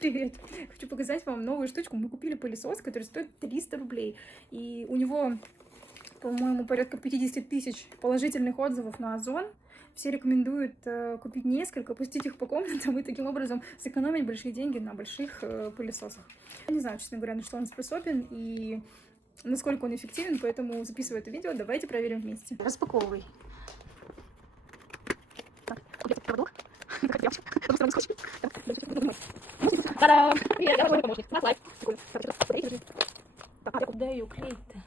Привет! Хочу показать вам новую штучку. Мы купили пылесос, который стоит 300 рублей. И у него, по-моему, порядка 50 тысяч положительных отзывов на Озон. Все рекомендуют купить несколько, пустить их по комнатам и таким образом сэкономить большие деньги на больших пылесосах. Я не знаю, честно говоря, на что он способен и насколько он эффективен, поэтому записываю это видео. Давайте проверим вместе. Распаковывай. Та-дам! Привет, я твой помощник. На лайк. А куда ее клеить-то?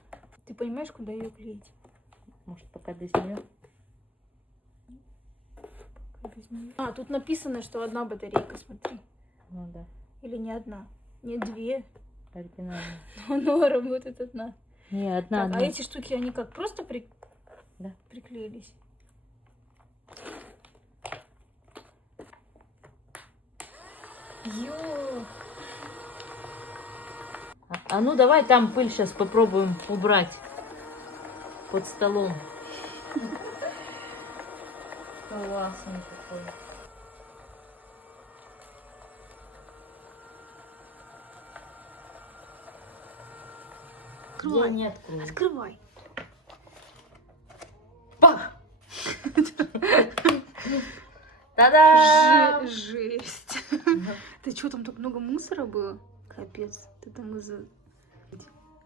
Ты понимаешь, куда ее клеить? Может, пока без нее? А, тут написано, что одна батарейка, смотри. Ну да, Или не одна? Нет, две. оригинально. Но работает одна. Не, одна, Так, одна. а эти штуки, они как, просто Да. приклеились? Ё! А ну давай там пыль сейчас попробуем убрать под столом. Классный такой. Открывай. Я не открою. Открывай. Пах! Та-дам! Жесть. Ты что, там так много мусора было? Капец. Ты там из-за...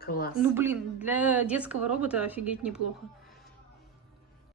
Класс. Ну, блин, для детского робота офигеть неплохо.